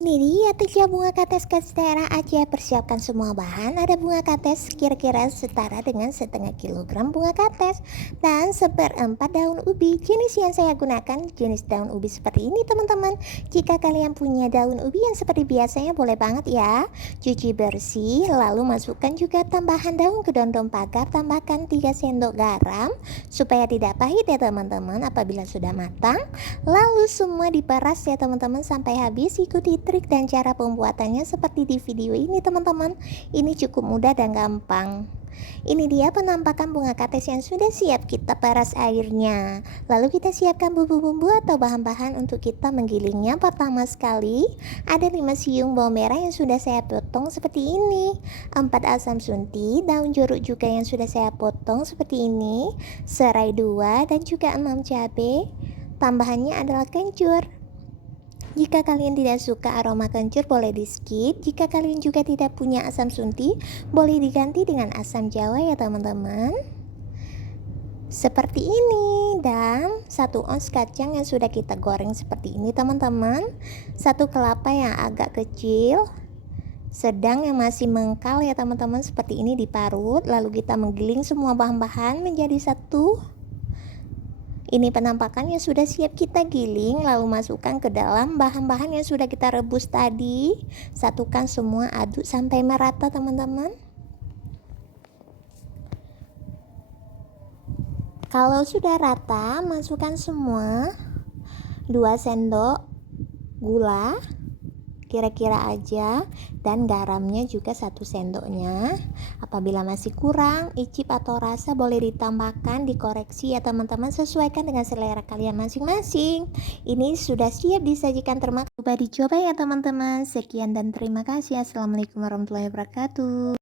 Ini dia tiga bunga kates khas daerah Aceh. Persiapkan semua bahan. Ada bunga kates kira-kira setara dengan setengah kilogram bunga kates dan seperempat daun ubi. Jenis yang saya gunakan jenis daun ubi seperti ini teman-teman. Jika kalian punya daun ubi yang seperti biasanya boleh banget ya. Cuci bersih lalu masukkan juga tambahan daun kedondong pagar. Tambahkan 3 sendok garam supaya tidak pahit ya teman-teman apabila sudah matang. Lalu semua diperas ya teman-teman sampai habis. Ikuti trik dan cara pembuatannya seperti di video ini teman-teman. Ini cukup mudah dan gampang. Ini dia penampakan bunga kates yang sudah siap kita peras airnya. Lalu kita siapkan bumbu-bumbu atau bahan-bahan untuk kita menggilingnya. Pertama sekali ada 5 siung bawang merah yang sudah saya potong seperti ini, 4 asam sunti, daun jeruk juga yang sudah saya potong seperti ini, serai 2 dan juga 6 cabai. Tambahannya adalah kencur. Jika kalian tidak suka aroma kencur boleh di skip. Jika kalian juga tidak punya asam sunti boleh diganti dengan asam jawa ya teman-teman. Seperti ini. Dan 1 ons kacang yang sudah kita goreng seperti ini teman-teman. 1 kelapa yang agak kecil sedang yang masih mengkal ya teman-teman, seperti ini diparut. Lalu kita menggiling semua bahan-bahan menjadi satu. Ini penampakan yang sudah siap kita giling, lalu masukkan ke dalam bahan-bahan yang sudah kita rebus tadi. Satukan semua, aduk sampai merata teman-teman. Kalau sudah rata, masukkan semua 2 sendok gula kira-kira aja, dan garamnya juga 1 sendoknya. Apabila masih kurang, icip atau rasa boleh ditambahkan, dikoreksi ya teman-teman, sesuaikan dengan selera kalian masing-masing. Ini sudah siap disajikan, terima kasih. Coba dicoba ya teman-teman. Sekian dan terima kasih. Assalamualaikum warahmatullahi wabarakatuh.